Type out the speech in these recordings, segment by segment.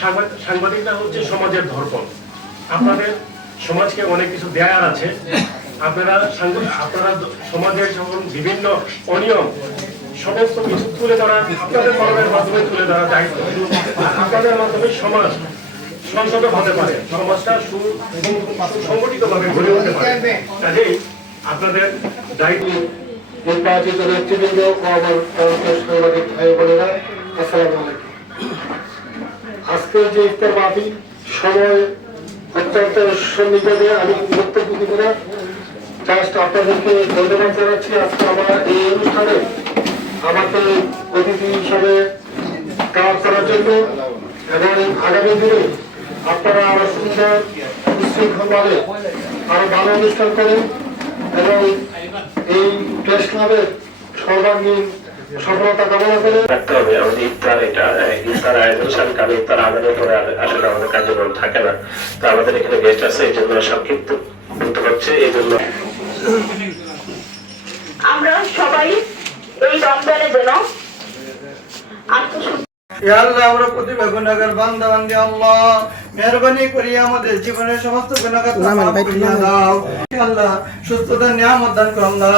সাংবাদিকটা হচ্ছে সমাজের ধর্ম। আপনাদের সমাজকে অনেক কিছু দেয়ার আছে। আপনারা সমাজের যখন বিভিন্ন অনিয়ম সমস্ত কিছু তুলে ধরা, আপনাদের কলমের মাধ্যমে তুলে ধরা দায়িত্ব। আপনাদের মাধ্যমে সমাজ সংশোধন হতে পারে, সমাজটা সুসংগঠিত ভাবে গড়ে উঠতে পারে। কাজেই আপনাদের দায়িত্ব। নির্বাচিত নেতৃবৃন্দ ও আমার সাংবাদিক ভাই বোনেরা, আসসালামু আলাইকুম। আজকের যে ইফতার মাহফিল সময় অত্যন্ত সন্নিকটে, আমি বক্তব্য দিব না, জাস্ট আপনাদেরকে ধন্যবাদ জানাচ্ছি আজকে আমার এই অনুষ্ঠানে আমাকে অতিথি হিসাবে দাওয়াত করার জন্য। এবং আগামী দিনে আপনারা আরো সুন্দর সুশৃঙ্খলভাবে আরো ভালো অনুষ্ঠান করেন এবং এই প্রেস ক্লাবের সর্বাঙ্গীন সফলতা কামনা করে রাখতে হবে। আমাদের ইফতার আয়োজন কারণ ইফতার আদানের পরে আসলে আমাদের কার্যক্রম থাকে না। তো আমাদের এখানে গেস্ট আছে, এই জন্য সংক্ষিপ্ত বলতে হচ্ছে। এই জন্য আমরা সবাই এই রমজানে যেন আল্লাহ, আমরা প্রতিভা গুনাহগার বান্দা বান্দি, আল্লাহ মেহরবানি করি আমাদের জীবনের সমস্ত গুনাহগার মাফ করে দাও। আল্লাহ সুস্থতার নিয়ামত দান করো আল্লাহ।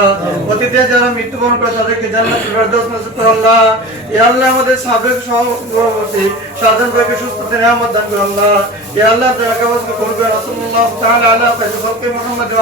অতীতে যারা মৃত্যুবরণ করে তাদেরকে জান্নাতুল ফেরদৌস নসিব করো আল্লাহ। ইয়া আল্লাহ, আমাদের সাবেক সভাপতি শাহজাহান ভাইকে সুস্থতার নিয়ামত দান করো আল্লাহ। ইয়া আল্লাহ, দয়া করে কবুল করুন। রাসূলুল্লাহ তাআলা আলা খায়রি খালকি মুহাম্মদ।